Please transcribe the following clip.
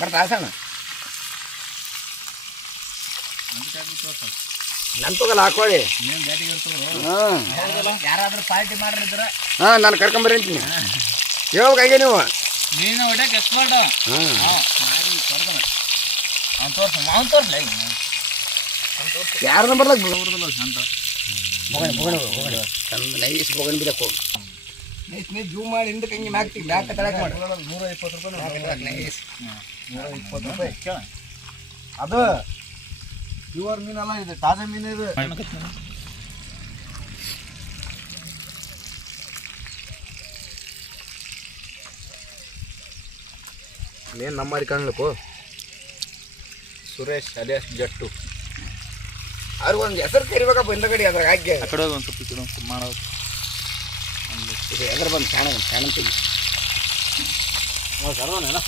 ಬರ್ತಾ ಸಣ್ಣ ನನ್ ತಗೋಲ್ಲ ಹಾಕೊಳ್ಳಿ ಹಾಂ ಯಾರಾದ್ರೂ ಪಾರ್ಟಿ ಮಾಡ್ರಿದ್ರ ಹಾಂ ನಾನು ಕರ್ಕೊಂಬರ್ರಿ ಅಂತೀನಿ. ಹೇಳ್ಬೇಕು ಹಾಗೆ ನೀವು. ನೀನು ಹೊಡ್ಯಾಕ ಎಕ್ಸ್ಪರ್ಟ್ ಅವ್ನು ತೋರ್ಸ ಅವ್ನು ತೋರ್ಸ್ಲ ಶಾಂತ. ಬೋಗಣಿ ಬೋಗಣಿ ಬೋಗಣಿ ಚಂದ ನೈಸ್ ಬಿಡಕ್ಕೆ ಹೋಗಿ ನೈಸ್ ಜೂಮ್ ಮಾಡಿ ಹಿಂದಕ್ಕೆ ಹಿಂಗೆ ಮ್ಯಾಕ್ತಿಗೆ ಮ್ಯಾಕ್ ತಳಕ್ ಮಾಡಿ ನೂರ ಇಪ್ಪತ್ತು ರೂಪಾಯಿ ನೈಸ್ ನೂರ ಇಪ್ಪತ್ತು ರೂಪಾಯಿ ಕೇಳ ಅದು ಪ್ಯೂರ್ ಮೀನಲ್ಲ ಇದು ತಾಜಾ ಮೀನು ಇದು. ಏನು ಸುರೇಶ್ ಅಲಿಯಾಸ್ ಜಟ್ಟು. ಅವ್ರಿಗೆ ಒಂದು ಹೆಸರು ಕರಿಬೇಕಪ್ಪ ಹಿಂದಗಡೆ ಅದ್ರಾಗ ಹಾಕಿ ಆ ಕಡೆ ಒಂದು ಸ್ವಲ್ಪ ಮಾಡೋದು ಇದು ಎದ್ರ ಬಂದು ಕಾಣ ಕಾಣಂತೀವಿ ಸರ್ವನೇನ